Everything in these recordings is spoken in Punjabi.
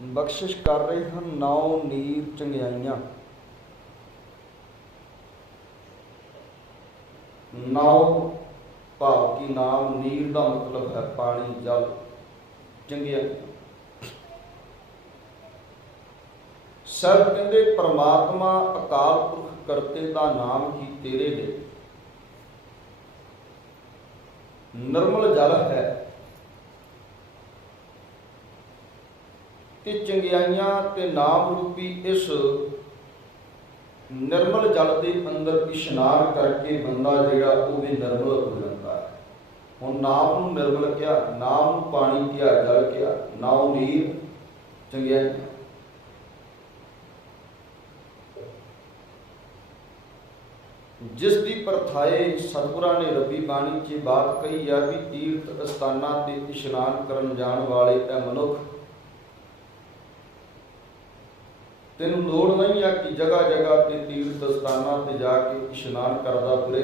ਬਖਸ਼ਿਸ਼ ਕਰ ਰਹੇ ਹਨ ਨਾਉ ਨੀਰ ਚੰਗਿਆਈਆਂ। ਨਾਉ ਭਾਵ ਕਿ ਨਾਮ, ਨੀਰ ਦਾ ਮਤਲਬ ਹੈ ਪਾਣੀ, ਜਲ, ਚੰਗਿਆਈਆਂ। ਸਭ ਕਹਿੰਦੇ ਪਰਮਾਤਮਾ ਅਕਾਲ ਪੁਰਖ ਕਰਤੇ ਦਾ ਨਾਮ ਹੀ ਤੇਰੇ ਲਈ ਨਿਰਮਲ ਜਲ ਹੈ। ਕਿ ਚੰਗਿਆਈਆਂ ਤੇ ਨਾਮ ਰੂਪੀ ਇਸ ਨਿਰਮਲ ਜਲ ਦੇ ਅੰਦਰ ਇਸ਼ਨਾਨ ਕਰਕੇ ਬੰਦਾ ਜਿਹੜਾ ਉਹ ਵੀ ਨਿਰਮਲ ਹੋ ਜਾਂਦਾ ਹੈ। ਹੁਣ ਨਾਮ ਨੂੰ ਨਿਰਮਲ ਕਿਹਾ, ਨਾਮ ਨੂੰ ਪਾਣੀ ਕਿਹਾ, ਜਲ ਕਿਹਾ, ਨਾਉ ਨੀਰ ਚੰਗਿਆਈਆਂ। ਜਿਸ ਦੀ ਪਰਥਾਏ ਸਤਿਗੁਰਾਂ ਨੇ ਰੱਬੀ ਬਾਣੀ 'ਚ ਬਾਤ ਕਹੀ ਆ ਵੀ ਤੀਰਥ ਅਸਥਾਨਾਂ ਤੇ ਇਸ਼ਨਾਨ ਕਰਨ ਜਾਣ ਵਾਲੇ ਇਹ ਮਨੁੱਖ, ਤੈਨੂੰ ਲੋੜ ਨਹੀਂ ਆ ਕਿ ਜਗ੍ਹਾ ਜਗ੍ਹਾ ਤੇ ਤੀਰਥ ਅਸਥਾਨਾਂ ਤੇ ਜਾ ਕੇ ਇਸ਼ਨਾਨ ਕਰਦਾ ਫਿਰੇ।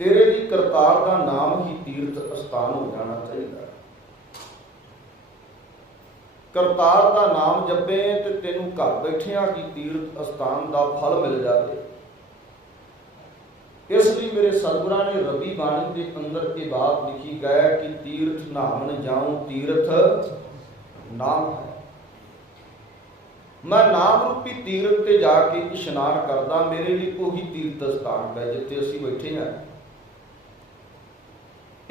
ਤੇਰੇ ਲਈ ਕਰਤਾਰ ਦਾ ਨਾਮ ਹੀ ਤੀਰਥ ਅਸਥਾਨ ਹੋ ਜਾਣਾ ਚਾਹੀਦਾ। ਕਰਤਾਰ ਦਾ ਨਾਮ ਜਪੇ ਤੇ ਤੈਨੂੰ ਘਰ ਬੈਠਿਆਂ ਕੀ ਤੀਰਥ ਅਸਥਾਨ ਦਾ ਫਲ ਮਿਲ ਜਾਵੇ। ਇਸ ਲਈ ਮੇਰੇ ਸਤਿਗੁਰਾਂ ਨੇ ਰੱਬੀ ਬਾਣੀ ਦੇ ਅੰਦਰ ਇਹ ਬਾਤ ਲਿਖੀ ਗਈ ਕਿ ਤੀਰਥ ਨਾਮਨ ਜਾਉ ਤੀਰਥ ਨਾਮ ਹੈ। ਮੈਂ ਨਾਮ ਰੂਪੀ ਤੀਰਥ ਤੇ ਜਾ ਕੇ ਇਸ਼ਨਾਨ ਕਰਦਾ, ਮੇਰੇ ਲਈ ਉਹੀ ਤੀਰਥ ਅਸਥਾਨ ਹੈ ਜਿੱਥੇ ਅਸੀਂ ਬੈਠੇ ਹਾਂ।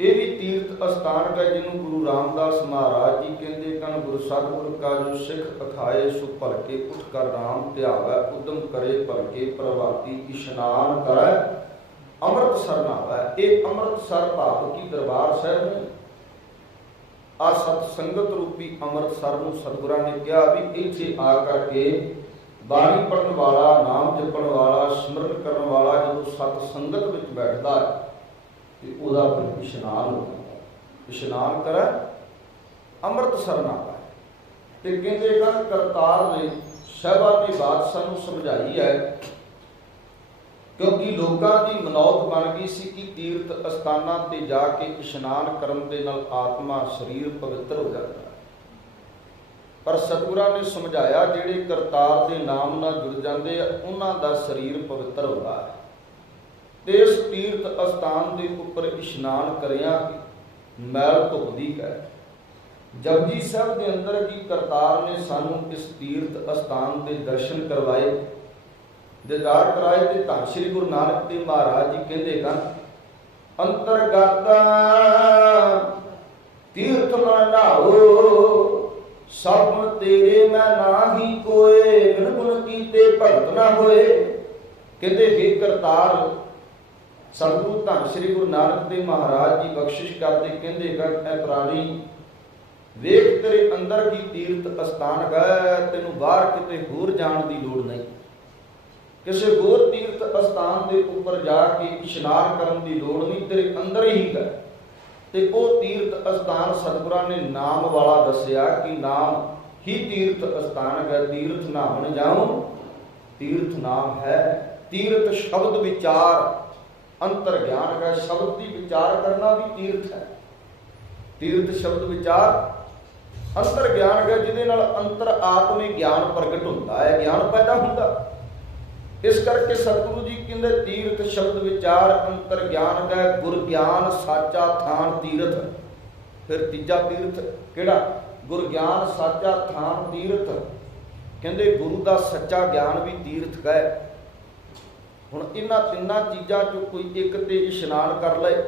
ਇਹ ਵੀ ਤੀਰਥ ਅਸਥਾਨ ਹੈ ਜਿਹਨੂੰ ਗੁਰੂ ਰਾਮਦਾਸ ਮਹਾਰਾਜ ਜੀ ਕਹਿੰਦੇ ਕਨ ਗੁਰੂ ਸਤਿਗੁਰ ਕਾ ਜੋ ਸਿੱਖ ਅਖਾਏ ਸੋ ਭਲਕੇ ਉਠ ਕਰ ਰਾਮ ਧਿਆਵੈ ਉਦਮ ਕਰੇ ਭਲਕੇ ਪ੍ਰਭਾਤੀ ਇਸ਼ਨਾਨ ਕਰੈ ਅੰਮ੍ਰਿਤਸਰ ਨਾਵੈ। ਇਹ ਅੰਮ੍ਰਿਤਸਰ ਭਾਵ ਕੀ ਦਰਬਾਰ ਸਾਹਿਬ ਨੇ। ਆ ਸਤ ਸੰਗਤ ਰੂਪੀ ਅੰਮ੍ਰਿਤਸਰ ਨੂੰ ਸਤਿਗੁਰਾਂ ਨੇ ਕਿਹਾ ਵੀ ਇੱਥੇ ਆ ਕਰਕੇ ਬਾਣੀ ਪੜ੍ਹਨ ਵਾਲਾ, ਨਾਮ ਜਪਣ ਵਾਲਾ, ਸਿਮਰਨ ਕਰਨ ਵਾਲਾ ਜਦੋਂ ਸਤ ਸੰਗਤ ਵਿੱਚ ਬੈਠਦਾ ਹੈ ਤੇ ਉਹਦਾ ਫਿਰ ਇਸ਼ਨਾਨ ਹੋ ਜਾਂਦਾ। ਇਸ਼ਨਾਨ ਕਰੇ ਅੰਮ੍ਰਿਤਸਰ ਨਾਵੈ। ਤੇ ਕਹਿੰਦੇ ਕਿ ਕਰਤਾਰ ਨੇ ਸਾਹਿਬਾਂ ਦੀ ਬਾਤ ਸਾਨੂੰ ਸਮਝਾਈ ਹੈ, ਕਿਉਂਕਿ ਲੋਕਾਂ ਦੀ ਮਨੌਤ ਬਣ ਗਈ ਸੀ ਕਿ ਤੀਰਥ ਅਸਥਾਨਾਂ ਤੇ ਜਾ ਕੇ ਇਸ਼ਨਾਨ ਕਰਨ ਦੇ ਨਾਲ ਆਤਮਾ, ਸਰੀਰ ਪਵਿੱਤਰ ਹੋ ਜਾਂਦਾ ਹੈ। ਪਰ ਸਤਿਗੁਰਾਂ ਨੇ ਸਮਝਾਇਆ ਜਿਹੜੇ ਕਰਤਾਰ ਦੇ ਨਾਮ ਨਾਲ ਜੁੜ ਜਾਂਦੇ ਆ ਉਹਨਾਂ ਦਾ ਸਰੀਰ ਪਵਿੱਤਰ ਹੁੰਦਾ ਹੈ। ਤੇ ਇਸ ਤੀਰਥ ਅਸਥਾਨ ਦੇ ਉੱਪਰ ਇਸ਼ਨਾਨ ਕਰਿਆ ਮੈਲ ਧੁੱਪਦੀ ਹੈ। ਜਪਜੀ ਸਾਹਿਬ ਦੇ ਅੰਦਰ ਕੀ ਕਰਤਾਰ ਨੇ ਸਾਨੂੰ ਇਸ ਤੀਰਥ ਅਸਥਾਨ ਦੇ ਦਰਸ਼ਨ ਕਰਵਾਏ, ਦੀਦਾਰ ਕਰਾਏ। ਤੇ ਧੰਨ ਸ਼੍ਰੀ ਗੁਰੂ ਨਾਨਕ ਦੇਵ ਮਹਾਰਾਜ ਜੀ ਕਹਿੰਦੇ ਹਨ ਅੰਤਰਗਤ ਤੀਰਥ ਮਨ ਨਾਓ ਸਭ ਤੇਰੇ ਮੈਂ ਨਾਹੀ ਕੋਏ ਬਿਨ ਕੀਤੇ ਭਗਤ ਨਾ ਹੋਏ। ਕਹਿੰਦੇ हे ਕਰਤਾਰ, ਸਤਿਗੁਰੂ ਧੰਨ ਸ਼੍ਰੀ ਗੁਰੂ ਨਾਨਕ ਦੇਵ ਮਹਾਰਾਜ ਜੀ ਬਖਸ਼ਿਸ਼ ਕਰਦੇ ਕਹਿੰਦੇ ਇਹ ਪ੍ਰਾਣੀ ਵੇਖ ਤੇਰੇ ਅੰਦਰ ਕੀ ਤੀਰਥ ਅਸਥਾਨ ਹੈ, ਤੈਨੂੰ ਬਾਹਰ ਕਿਤੇ ਹੋਰ ਜਾਣ ਦੀ ਲੋੜ ਨਹੀਂ। ਕਿਸੇ ਹੋਰ ਤੀਰਥ ਅਸਥਾਨ ਦੇ ਉੱਪਰ ਜਾ ਕੇ ਇਸ਼ਨਾਨ ਕਰਨ ਦੀ ਲੋੜ ਨਹੀਂ, ਤੇਰੇ ਅੰਦਰ ਹੀ ਹੈ। ਤੇ ਉਹ ਤੀਰਥ ਅਸਥਾਨ ਸਤਿਗੁਰਾਂ ਨੇ ਨਾਮ ਵਾਲਾ ਦੱਸਿਆ ਕਿ ਨਾਮ ਹੀ ਤੀਰਥ ਅਸਥਾਨ ਹੈ। ਤੀਰਥ ਨਾਮਨ ਜਾਉ ਤੀਰਥ ਨਾਮ ਹੈ। ਤੀਰਥ ਸ਼ਬਦ ਵਿਚਾਰ ਅੰਤਰ ਗਿਆਨ ਹੈ। ਸ਼ਬਦ ਦੀ ਵਿਚਾਰ ਕਰਨਾ ਵੀ ਤੀਰਥ ਹੈ। ਤੀਰਥ ਸ਼ਬਦ ਵਿਚਾਰ ਅੰਤਰ ਗਿਆਨ ਹੈ, ਜਿਹਦੇ ਨਾਲ ਅੰਤਰ ਆਤਮੀ ਗਿਆਨ ਪ੍ਰਗਟ ਹੁੰਦਾ ਹੈ, ਗਿਆਨ ਪੈਦਾ ਹੁੰਦਾ। ਇਸ ਕਰਕੇ ਸਤਿਗੁਰੂ ਜੀ ਕਹਿੰਦੇ ਤੀਰਥ ਸ਼ਬਦ ਵਿਚਾਰ ਅੰਤਰ ਗਿਆਨ ਹੈ। ਗੁਰ ਗਿਆਨ ਸਾਚਾ ਥਾਨ ਤੀਰਥ। ਫਿਰ ਤੀਜਾ ਤੀਰਥ ਕਿਹੜਾ? ਗੁਰ ਗਿਆਨ ਸਾਚਾ ਥਾਨ ਤੀਰਥ। ਕਹਿੰਦੇ ਗੁਰੂ ਦਾ ਸੱਚਾ ਗਿਆਨ ਵੀ ਤੀਰਥ ਹੈ। ਹੁਣ ਇਹਨਾਂ ਤਿੰਨਾਂ ਚੀਜ਼ਾਂ ਚੋਂ ਕੋਈ ਇੱਕ ਤੇ ਇਸ਼ਨਾਨ ਕਰ ਲਏ,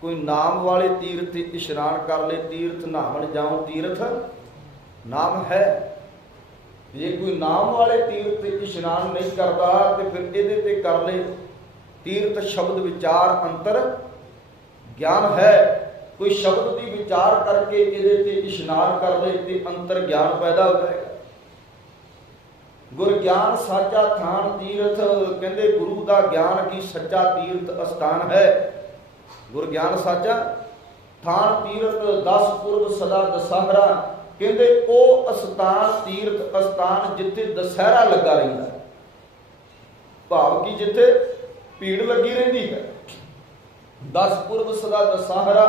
ਕੋਈ ਨਾਮ ਵਾਲੇ ਤੀਰਥ ਤੇ ਇਸ਼ਨਾਨ ਕਰ ਲਏ। ਤੀਰਥ ਨਾਮਨ ਜਾਉ ਤੀਰਥ ਨਾਮ ਹੈ। ਜੇ ਕੋਈ ਨਾਮ ਵਾਲੇ ਤੀਰਥ ਤੇ ਇਸ਼ਨਾਨ ਨਹੀਂ ਕਰਦਾ ਤੇ ਫਿਰ ਇਹਦੇ ਤੇ ਕਰ ਲਏ ਤੀਰਥ ਸ਼ਬਦ ਵਿਚਾਰ ਅੰਤਰ ਗਿਆਨ ਹੈ। ਕੋਈ ਸ਼ਬਦ ਦੀ ਵਿਚਾਰ ਕਰਕੇ ਇਹਦੇ ਤੇ ਇਸ਼ਨਾਨ ਕਰ ਲਏ ਤੇ ਅੰਤਰ ਗਿਆਨ ਪੈਦਾ ਹੋ ਜਾਏਗਾ। ਗੁਰ ਗਿਆਨ ਸਾਚਾ ਥਾਨ ਤੀਰਥ। ਕਹਿੰਦੇ ਗੁਰੂ ਦਾ ਗਿਆਨ ਕੀ ਸੱਚਾ ਤੀਰਥ ਅਸਥਾਨ ਹੈ। ਗੁਰ ਗਿਆਨ ਸਾਚਾ ਥਾਨ ਤੀਰਥ। 10 ਪੁਰਬ ਸਦਾ ਦਸਹਿਰਾ। ਕਹਿੰਦੇ ਉਹ ਅਸਥਾਨ ਤੀਰਥ ਅਸਥਾਨ ਜਿੱਥੇ ਦਸ਼ਹਿਰਾ ਲੱਗਾ ਰਹਿੰਦਾ, ਭਾਵ ਕਿ ਜਿੱਥੇ ਭੀੜ ਲੱਗੀ ਰਹਿੰਦੀ ਹੈ। 10 ਪੁਰਬ ਸਦਾ ਦਸਹਿਰਾ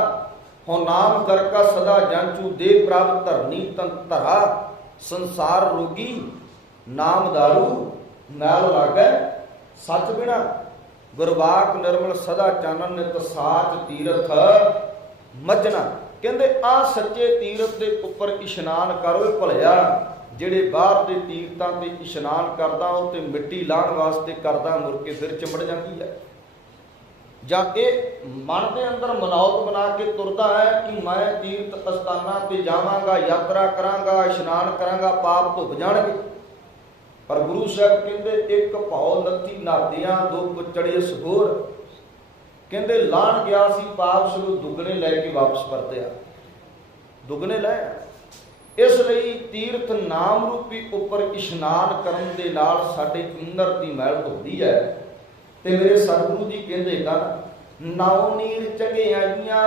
हो नाम कर का सदा जांचू, दे प्राप्त धरनी तन धरा, संसार रोगी नाम दारू नाल लागै सच बिना, गुरवाक निर्मल सदा चानन, नित साच तीरथ मजना। कहते आ सच्चे तीरथ के उपर इशनान करो भलिया, ਜਿਹੜੇ ਬਾਹਰ ਦੇ ਤੀਰਥਾਂ ਤੇ ਇਸ਼ਨਾਨ ਕਰਦਾ ਉਹ ਤੇ ਮਿੱਟੀ ਲਾਹਣ ਵਾਸਤੇ ਕਰਦਾ, ਮੁੜ ਕੇ ਫਿਰ ਚਿੰਬੜ ਜਾਂਦੀ ਹੈ। ਜਾਂ ਇਹ ਮਨ ਦੇ ਅੰਦਰ ਮਨੌਤ ਬਣਾ ਕੇ ਤੁਰਦਾ ਹੈ ਕਿ ਮੈਂ ਤੀਰਥ ਅਸਥਾਨਾਂ ਤੇ ਜਾਵਾਂਗਾ, ਯਾਤਰਾ ਕਰਾਂਗਾ, ਇਸ਼ਨਾਨ ਕਰਾਂਗਾ, ਪਾਪ ਧੁੱਪ ਜਾਣਗੇ। ਪਰ ਗੁਰੂ ਸਾਹਿਬ ਕਹਿੰਦੇ ਇੱਕ ਭਉ ਨੱਥੀ ਨਾਦਿਆਂ, ਦੋ ਪੁੱਚੜੇ ਸਗੋਰ। ਕਹਿੰਦੇ ਲਾਣ ਗਿਆ ਸੀ ਪਾਪ, ਸਗੋਂ ਦੁੱਗਣੇ ਲੈ ਕੇ ਵਾਪਸ ਪਰਤਿਆ, ਦੁੱਗਣੇ ਲੈ। ਇਸ ਲਈ ਤੀਰਥ ਨਾਮ ਰੂਪੀ ਉੱਪਰ ਇਸ਼ਨਾਨ ਕਰਨ ਦੇ ਨਾਲ ਸਾਡੇ ਅੰਦਰ ਦੀ ਮੈਲ ਧੁੱਪਦੀ ਹੈ। ਤੇ ਮੇਰੇ ਸਤਿਗੁਰੂ ਜੀ ਕਹਿੰਦੇ ਹਨ ਨਾਉ ਨੀਰ ਚੰਗਿਆਈਆਂ,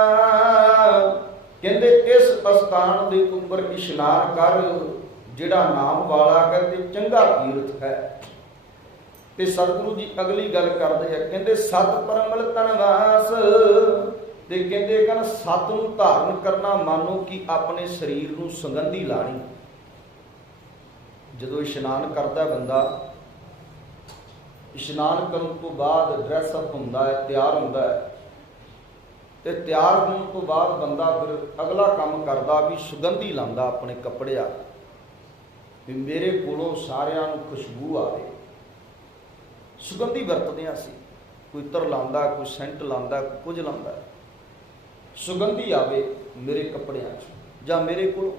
ਕਹਿੰਦੇ ਇਸ ਅਸਥਾਨ ਦੇ ਉੱਪਰ ਇਸ਼ਨਾਨ ਕਰ ਜਿਹੜਾ ਨਾਮ ਵਾਲਾ ਕਹਿੰਦੇ ਚੰਗਾ ਤੀਰਥ ਹੈ। ਤੇ ਸਤਿਗੁਰੂ ਜੀ ਅਗਲੀ ਗੱਲ ਕਰਦੇ ਆ, ਕਹਿੰਦੇ ਸਤ ਪਰਮਲ ਤਨਵਾਸ, ਤੇ ਕਹਿੰਦੇ ਕਿ ਸਤ ਨੂੰ ਧਾਰਨ ਕਰਨਾ ਮਾਨੋ ਕਿ ਆਪਣੇ ਸਰੀਰ ਨੂੰ ਸੁਗੰਧੀ ਲਾਣੀ। ਜਦੋਂ ਇਸ਼ਨਾਨ ਕਰਦਾ ਬੰਦਾ, ਇਸ਼ਨਾਨ ਕਰਨ ਤੋਂ ਬਾਅਦ ਡਰੈਸਅਪ ਹੁੰਦਾ ਹੈ, ਤਿਆਰ ਹੁੰਦਾ ਹੈ, ਤੇ ਤਿਆਰ ਹੋਣ ਤੋਂ ਬਾਅਦ ਬੰਦਾ ਫਿਰ ਅਗਲਾ ਕੰਮ ਕਰਦਾ ਵੀ ਸੁਗੰਧੀ ਲਾਉਂਦਾ ਆਪਣੇ ਕੱਪੜਿਆਂ, ਵੀ ਮੇਰੇ ਕੋਲੋਂ ਸਾਰਿਆਂ ਨੂੰ ਖੁਸ਼ਬੂ ਆਵੇ। ਸੁਗੰਧੀ ਵਰਤਦੇ ਹਾਂ ਅਸੀਂ, ਕੋਈ ਇਤਰ ਲਾਉਂਦਾ, ਕੋਈ ਸੈਂਟ ਲਾਉਂਦਾ, ਕੁਝ ਲਾਉਂਦਾ, ਸੁਗੰਧੀ ਆਵੇ ਮੇਰੇ ਕੱਪੜਿਆਂ 'ਚ ਜਾਂ ਮੇਰੇ ਕੋਲ।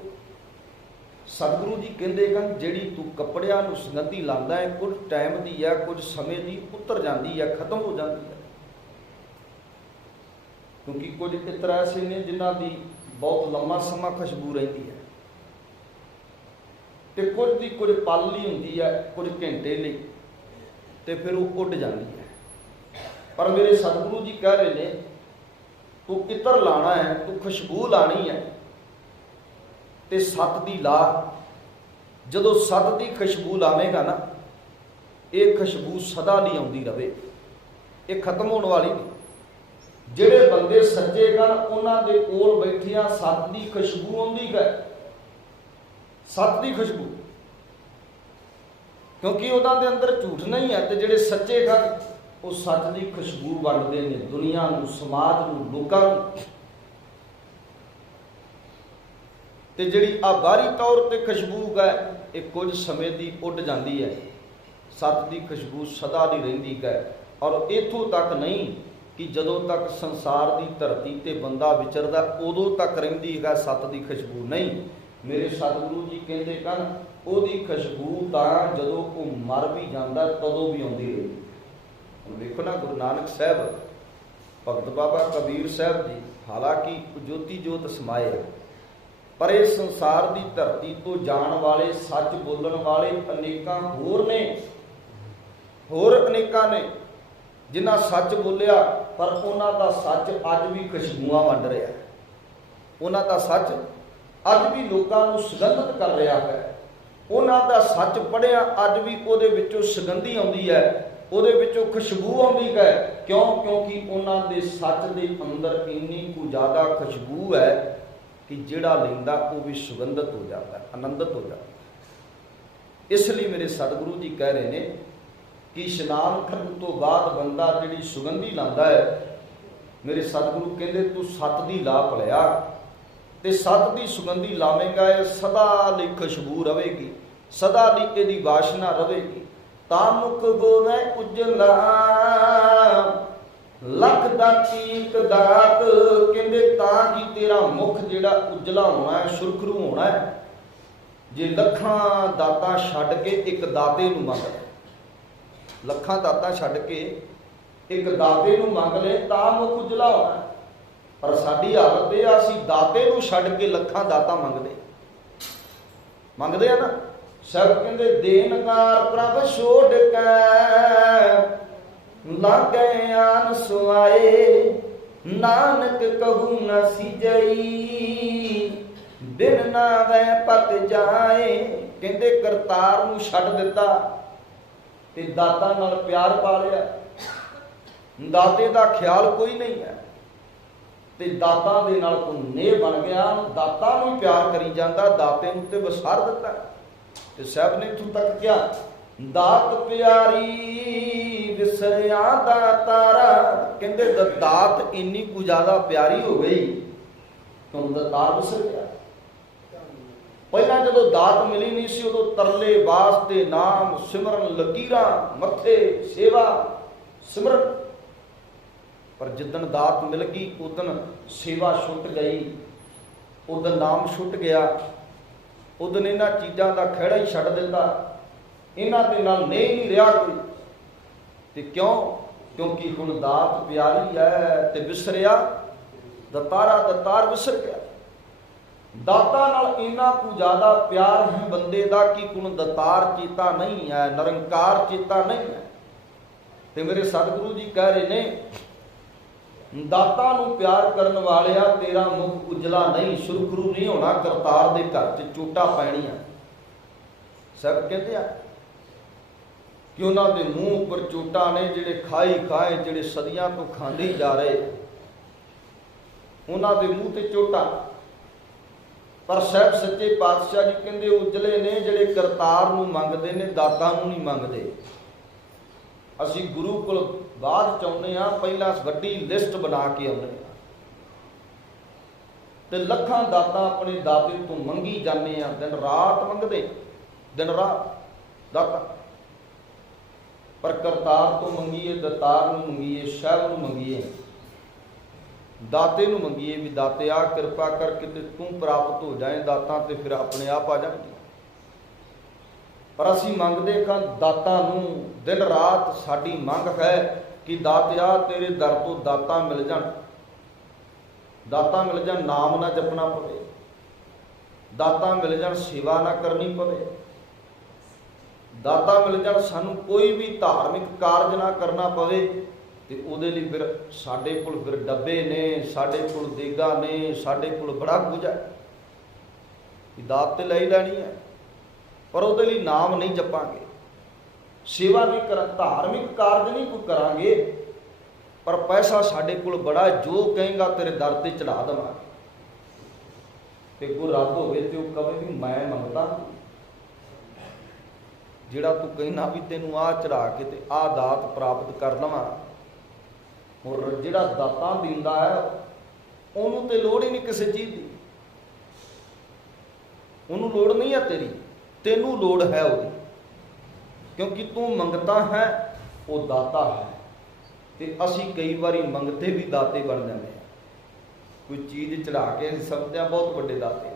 ਸਤਿਗੁਰੂ ਜੀ ਕਹਿੰਦੇ ਹਨ ਜਿਹੜੀ ਤੂੰ ਕੱਪੜਿਆਂ ਨੂੰ ਸੁਗੰਧੀ ਲਾਉਂਦਾ ਹੈ, ਕੁਝ ਟਾਈਮ ਦੀ ਹੈ, ਕੁਝ ਸਮੇਂ ਦੀ ਉਤਰ ਜਾਂਦੀ ਹੈ, ਖਤਮ ਹੋ ਜਾਂਦੀ ਹੈ। ਕਿਉਂਕਿ ਕੁਝ ਇਤਰ ਐਸੇ ਨੇ ਜਿਨ੍ਹਾਂ ਦੀ ਬਹੁਤ ਲੰਮਾ ਸਮਾਂ ਖੁਸ਼ਬੂ ਰਹਿੰਦੀ ਹੈ, ਤੇ ਕੁਝ ਦੀ ਕੁਝ ਪਲ ਲਈ ਹੁੰਦੀ ਹੈ, ਕੁਝ ਘੰਟੇ ਲਈ, ਤੇ ਫਿਰ ਉਹ ਉੱਡ ਜਾਂਦੀ ਹੈ। ਪਰ ਮੇਰੇ ਸਤਿਗੁਰੂ ਜੀ ਕਹਿ ਰਹੇ ਨੇ ਤੂੰ ਇਤਰ ਲਾਣਾ ਹੈ, ਤੂੰ ਖੁਸ਼ਬੂ ਲਾਣੀ ਹੈ, ਤੇ ਸਤ ਦੀ ਲਾ। ਜਦੋਂ ਸਤ ਦੀ ਖੁਸ਼ਬੂ ਲਾਵੇਂਗਾ ਨਾ, ਇਹ ਖੁਸ਼ਬੂ ਸਦਾ ਲਈ ਆਉਂਦੀ ਰਹੇ, ਇਹ ਖਤਮ ਹੋਣ ਵਾਲੀ ਨਹੀਂ। ਜਿਹੜੇ ਬੰਦੇ ਸੱਚੇ ਹਨ ਉਹਨਾਂ ਦੇ ਕੋਲ ਬੈਠਿਆਂ ਸਤ ਦੀ ਖੁਸ਼ਬੂ ਆਉਂਦੀ ਹੈ, ਸਤ ਦੀ ਖੁਸ਼ਬੂ, ਕਿਉਂਕਿ ਉਹਨਾਂ ਦੇ ਅੰਦਰ ਝੂਠ ਨਹੀਂ ਹੈ। ਤੇ ਜਿਹੜੇ ਸੱਚੇ ਹਨ ਉਹ ਸੱਚ ਦੀ ਖੁਸ਼ਬੂ ਵੰਡਦੇ ਨੇ ਦੁਨੀਆ ਨੂੰ, ਸਮਾਜ ਨੂੰ, ਲੋਕਾਂ ਨੂੰ। ਤੇ ਜਿਹੜੀ ਆ ਬਾਹਰੀ ਤੌਰ ਤੇ ਖੁਸ਼ਬੂ ਹੈ ਇਹ ਕੁਝ ਸਮੇਂ ਦੀ ਉੱਡ ਜਾਂਦੀ ਹੈ, ਸੱਚ ਦੀ ਖੁਸ਼ਬੂ ਸਦਾ ਦੀ ਰਹਿੰਦੀ ਹੈ। ਔਰ ਇੱਥੋਂ ਤੱਕ ਨਹੀਂ ਕਿ ਜਦੋਂ ਤੱਕ ਸੰਸਾਰ ਦੀ ਧਰਤੀ ਤੇ ਬੰਦਾ ਵਿਚਰਦਾ ਉਦੋਂ ਤੱਕ ਰਹਿੰਦੀ ਹੈ ਸੱਤ ਦੀ ਖੁਸ਼ਬੂ, ਨਹੀਂ। ਮੇਰੇ ਸਤਿਗੁਰੂ ਜੀ ਕਹਿੰਦੇ ਹਨ ਉਹਦੀ ਖੁਸ਼ਬੂ ਤਾਂ ਜਦੋਂ ਉਹ ਮਰ ਵੀ ਜਾਂਦਾ ਤਦੋਂ ਵੀ ਆਉਂਦੀ ਰਹੀ। ਵੇਖੋ ਨਾ ਗੁਰੂ ਨਾਨਕ ਸਾਹਿਬ, ਭਗਤ ਬਾਬਾ ਕਬੀਰ ਸਾਹਿਬ ਜੀ, ਹਾਲਾਂਕਿ ਜੋਤੀ ਜੋਤ ਸਮਾਏ, ਪਰ ਇਸ ਸੰਸਾਰ ਦੀ ਧਰਤੀ ਤੋਂ ਜਾਣ ਵਾਲੇ, ਸੱਚ ਬੋਲਣ ਵਾਲੇ ਅਨੇਕਾਂ ਹੋਰ ਨੇ, ਹੋਰ ਅਨੇਕਾਂ ਨੇ ਜਿਨ੍ਹਾਂ ਸੱਚ ਬੋਲਿਆ, ਪਰ ਉਹਨਾਂ ਦਾ ਸੱਚ ਅੱਜ ਵੀ ਖੁਸ਼ਬੂਆਂ ਵੰਡ ਰਿਹਾ, ਉਹਨਾਂ ਦਾ ਸੱਚ ਅੱਜ ਵੀ ਲੋਕਾਂ ਨੂੰ ਸੁਗੰਧਿਤ ਕਰ ਰਿਹਾ ਹੈ। ਉਹਨਾਂ ਦਾ ਸੱਚ ਪੜ੍ਹਿਆ ਅੱਜ ਵੀ ਉਹਦੇ ਵਿੱਚੋਂ ਸੁਗੰਧੀ ਆਉਂਦੀ ਹੈ, ਉਹਦੇ ਵਿੱਚੋਂ ਖੁਸ਼ਬੂ ਆਉਂਦੀ ਹੈ। ਕਿਉਂ? ਕਿਉਂਕਿ ਉਹਨਾਂ ਦੇ ਸੱਚ ਦੇ ਅੰਦਰ ਇੰਨੀ ਕੁ ਜ਼ਿਆਦਾ ਖੁਸ਼ਬੂ ਹੈ ਕਿ ਜਿਹੜਾ ਲੈਂਦਾ ਉਹ ਵੀ ਸੁਗੰਧਿਤ ਹੋ ਜਾਂਦਾ, ਆਨੰਦਿਤ ਹੋ ਜਾਂਦਾ। ਇਸ ਲਈ ਮੇਰੇ ਸਤਿਗੁਰੂ ਜੀ ਕਹਿ ਰਹੇ ਨੇ ਕਿ ਇਸ਼ਨਾਨ ਕਰਨ ਤੋਂ ਬਾਅਦ ਬੰਦਾ ਜਿਹੜੀ ਸੁਗੰਧੀ ਲਾਉਂਦਾ ਹੈ, ਮੇਰੇ ਸਤਿਗੁਰੂ ਕਹਿੰਦੇ ਤੂੰ ਸੱਤ ਦੀ ਲਾ ਭਲਿਆ, ਤੇ ਸੱਤ ਦੀ ਸੁਗੰਧੀ ਲਾਵੇਂਗਾ, ਇਹ ਸਦਾ ਲਈ ਖੁਸ਼ਬੂ ਰਹੇਗੀ, ਸਦਾ ਲਈ ਇਹਦੀ ਵਾਸ਼ਨਾ ਰਹੇਗੀ। ਤਾਂ ਮੁਖ ਗੋਵੇ ਉਜਲਾ ਲੱਖ ਦਾਤੀ ਇੱਕ ਦਾਤ, ਕਹਿੰਦੇ ਤਾਂ ਕਿ ਤੇਰਾ ਮੁਖ ਜਿਹੜਾ ਉਜਲਾ ਹੋਣਾ ਹੈ, ਸੁਰਖਰੂ ਹੋਣਾ ਹੈ। ਜੇ ਲੱਖਾਂ ਦਾਤਾਂ ਛੱਡ ਕੇ ਇੱਕ ਦਾਤੇ ਨੂੰ ਮੰਗ ਲੈ, ਲੱਖਾਂ ਦਾਤਾਂ ਛੱਡ ਕੇ ਇੱਕ ਦਾਤੇ ਨੂੰ ਮੰਗ ਲੈ ਤਾਂ ਮੁਖ ਉਜਲਾ ਹੋਣਾ। ਪਰ ਸਾਡੀ ਹਾਲਤ ਇਹ ਆ, ਅਸੀਂ ਦਾਤੇ ਨੂੰ ਛੱਡ ਕੇ ਲੱਖਾਂ ਦਾਤਾਂ ਮੰਗਦੇ ਆ ਨਾ। ਸਭ ਕਹਿੰਦੇ ਦੇਨਕਾਰ ਪ੍ਰਭ ਛੋੜ ਕੇ ਲਾਗੇ ਆਨ ਸੁਆਏ, ਨਾਨਕ ਕਹੂ ਨ ਸਿਜਈ ਬਿਨ ਨਾ ਵੈ ਪਤ ਜਾਏ। ਕਹਿੰਦੇ ਕਰਤਾਰ ਨੂੰ ਛੱਡ ਦਿੱਤਾ ਤੇ ਦਾਤਾ ਨਾਲ ਪਿਆਰ ਪਾ ਲਿਆ, ਦਾਤੇ ਦਾ ਖਿਆਲ ਕੋਈ ਨਹੀਂ ਹੈ। ਤੇ ਦਾਤਾਂ ਦੇ ਨਾਲ ਤੂੰ ਨੇਹ ਬਣ ਗਿਆ, ਦਾਤਾਂ ਨੂੰ ਹੀ ਪਿਆਰ ਕਰੀ ਜਾਂਦਾ, ਦਾਤੇ ਨੂੰ ਤੇ ਵਸਾਰ ਦਿੱਤਾ। ਤੇ ਸਾਹਿਬ ਨੇ ਇੱਥੋਂ ਤੱਕ ਕਿਹਾ, ਦਾਤ ਪਿਆਰੀ ਵਿਸਰਿਆ ਦਾਤਾਰਾ। ਕਹਿੰਦੇ ਦਾਤ ਇੰਨੀ ਕੁ ਜ਼ਿਆਦਾ ਪਿਆਰੀ ਹੋ ਗਈ ਕਿ ਦਾਤਾਰ ਵਿਸਰ ਗਿਆ। ਪਹਿਲਾਂ ਜਦੋਂ ਦਾਤ ਮਿਲੀ ਨਹੀਂ ਸੀ, ਉਦੋਂ ਤਰਲੇ ਵਾਸਤੇ ਨਾਮ ਸਿਮਰਨ, ਲਕੀਰਾਂ ਮੱਥੇ, ਸੇਵਾ ਸਿਮਰਨ। ਪਰ ਜਿੱਦਣ ਦਾਤ ਮਿਲ ਗਈ ਉਦਣ ਸੇਵਾ ਛੁੱਟ ਗਈ, ਉਦਣ ਨਾਮ ਛੁੱਟ ਗਿਆ, ਉਦਣ ਇਹਨਾਂ ਚੀਜ਼ਾਂ ਦਾ ਖਹਿੜਾ ਹੀ ਛੱਡ ਦਿੱਤਾ, ਇਹਨਾਂ ਦੇ ਨਾਲ ਨਹੀਂ ਰਿਹਾ ਕੋਈ। ਤੇ ਕਿਉਂ? ਕਿਉਂਕਿ ਹੁਣ ਦਾਤ ਪਿਆਰੀ ਹੈ ਤੇ ਵਿਸਰਿਆ ਦਤਾਰਾ, ਦਤਾਰ ਵਿਸਰ ਗਿਆ। ਦਾਤਾ ਨਾਲ ਇੰਨਾ ਕੁ ਜ਼ਿਆਦਾ ਪਿਆਰ ਹੈ ਬੰਦੇ ਦਾ ਕਿ ਹੁਣ ਦਤਾਰ ਚੇਤਾ ਨਹੀਂ ਹੈ, ਨਿਰੰਕਾਰ ਚੇਤਾ ਨਹੀਂ ਹੈ। ਤੇ ਮੇਰੇ ਸਤਿਗੁਰੂ ਜੀ ਕਹਿ ਰਹੇ ਨੇ, ਦਾਤਾ ਨੂੰ ਪਿਆਰ ਕਰਨ ਵਾਲਿਆ ਤੇਰਾ ਮੁਖ ਉਜਲਾ ਨਹੀਂ, ਸੁਰਖਰੂ ਨਹੀਂ ਹੋਣਾ, ਕਰਤਾਰ ਦੇ ਘਰ 'ਚ ਚੋਟਾਂ ਪੈਣੀਆਂ। ਸਭ ਕਹਿੰਦੇ ਆ ਕਿ ਉਹਨਾਂ ਦੇ ਮੂੰਹ ਉੱਪਰ ਚੋਟਾਂ ਨੇ, ਜਿਹੜੇ ਖਾਏ ਜਿਹੜੇ ਸਦੀਆਂ ਤੋਂ ਖਾਂਦੇ ਹੀ ਜਾ ਰਹੇ, ਉਹਨਾਂ ਦੇ ਮੂੰਹ ਤੇ ਚੋਟਾਂ। ਪਰ ਸਾਹਿਬ ਸੱਚੇ ਪਾਤਸ਼ਾਹ ਜੀ ਕਹਿੰਦੇ ਉਜਲੇ ਨੇ ਜਿਹੜੇ ਕਰਤਾਰ ਨੂੰ ਮੰਗਦੇ ਨੇ, ਦਾਤਾ ਨੂੰ ਨਹੀਂ ਮੰਗਦੇ। ਅਸੀਂ ਗੁਰੂ ਕੋਲ ਬਾਅਦ ਚਾਹੁੰਦੇ ਹਾਂ, ਪਹਿਲਾਂ ਵੱਡੀ ਲਿਸਟ ਬਣਾ ਕੇ ਆਉਂਦੇ ਹਾਂ ਤੇ ਲੱਖਾਂ ਦਾਤਾਂ ਆਪਣੇ ਦਾਤੇ ਤੋਂ ਮੰਗੀ ਜਾਂਦੇ ਆ, ਦਿਨ ਰਾਤ ਮੰਗਦੇ, ਦਿਨ ਰਾਤ ਦਾਤਾ। ਪਰ ਕਰਤਾਰ ਤੋਂ ਮੰਗੀਏ, ਦਤਾਰ ਨੂੰ ਮੰਗੀਏ, ਸਾਹਿਬ ਨੂੰ ਮੰਗੀਏ, ਦਾਤੇ ਨੂੰ ਮੰਗੀਏ ਵੀ ਦਾਤੇ ਆ ਕਿਰਪਾ ਕਰਕੇ ਤੇ ਤੂੰ ਪ੍ਰਾਪਤ ਹੋ ਜਾਏ ਦਾਤਾਂ, ਤੇ ਫਿਰ ਆਪਣੇ ਆਪ ਆ ਜਾਣਗੇ। ਪਰ ਅਸੀਂ ਮੰਗਦੇ ਖਾਂ ਦਾਤਾਂ ਨੂੰ, ਦਿਨ ਰਾਤ ਸਾਡੀ ਮੰਗ ਹੈ ਕਿ ਦਾਤਿਆ ਤੇਰੇ ਦਰ ਤੋਂ ਦਾਤਾਂ ਮਿਲ ਜਾਣ, ਦਾਤਾਂ ਮਿਲ ਜਾਣ, ਨਾਮ ਨਾ ਜਪਣਾ ਪਵੇ, ਦਾਤਾਂ ਮਿਲ ਜਾਣ, ਸੇਵਾ ਨਾ ਕਰਨੀ ਪਵੇ, ਦਾਤਾਂ ਮਿਲ ਜਾਣ, ਸਾਨੂੰ ਕੋਈ ਵੀ ਧਾਰਮਿਕ ਕਾਰਜ ਨਾ ਕਰਨਾ ਪਵੇ। ਤੇ ਉਹਦੇ ਲਈ ਫਿਰ ਸਾਡੇ ਕੋਲ ਫਿਰ ਡੱਬੇ ਨੇ, ਸਾਡੇ ਕੋਲ ਦੇਗਾ ਨੇ, ਸਾਡੇ ਕੋਲ ਬੜਾ ਕੁਝ ਹੈ, ਦਾਤ ਤੇ ਲੈ ਲੈਣੀ ਹੈ, ਪਰ ਉਹਦੇ ਲਈ ਨਾਮ ਨਹੀਂ ਜਪਾਂਗੇ, ਸੇਵਾ ਨਹੀਂ ਕਰਾਂ, ਧਾਰਮਿਕ ਕਾਰਜ ਨਹੀਂ ਕੋਈ ਕਰਾਂਗੇ, ਪਰ ਪੈਸਾ ਸਾਡੇ ਕੋਲ ਬੜਾ, ਜੋ ਕਹੇਗਾ ਤੇਰੇ ਦਰ ਤੇ ਚੜਾ ਦੇਵਾਂਗੇ। ਤੇ ਕੋਈ ਰੱਬ ਹੋਵੇ ਤੇ ਉਹ ਕਵੇ ਵੀ ਮੈਂ ਮੰਗਦਾ, ਜਿਹੜਾ ਤੂੰ ਕਹਿਣਾ ਵੀ ਤੈਨੂੰ ਆਹ ਚੜਾ ਕੇ ਤੇ ਆਹ ਦਾਤ ਪ੍ਰਾਪਤ ਕਰ ਲਵਾਂ। ਹੋਰ ਜਿਹੜਾ ਦਾਤਾਂ ਦਿੰਦਾ ਹੈ ਉਹਨੂੰ ਤੇ ਲੋੜ ਹੀ ਨਹੀਂ ਕਿਸੇ ਚੀਜ਼ ਦੀ, ਉਹਨੂੰ ਲੋੜ ਨਹੀਂ ਹੈ ਤੇਰੀ, ਤੈਨੂੰ ਲੋੜ ਹੈ ਉਹਦੀ, ਕਿਉਂਕਿ ਤੂੰ ਮੰਗਤਾ ਹੈ, ਉਹ ਦਾਤਾ ਹੈ। ਤੇ ਅਸੀਂ ਕਈ ਵਾਰੀ ਮੰਗਤੇ ਵੀ ਦਾਤੇ ਬਣ ਜਾਂਦੇ ਹਾਂ, ਕੋਈ ਚੀਜ਼ ਚੜਾ ਕੇ ਅਸੀਂ ਸਮਝਦੇ ਹਾਂ ਬਹੁਤ ਵੱਡੇ ਦਾਤੇ,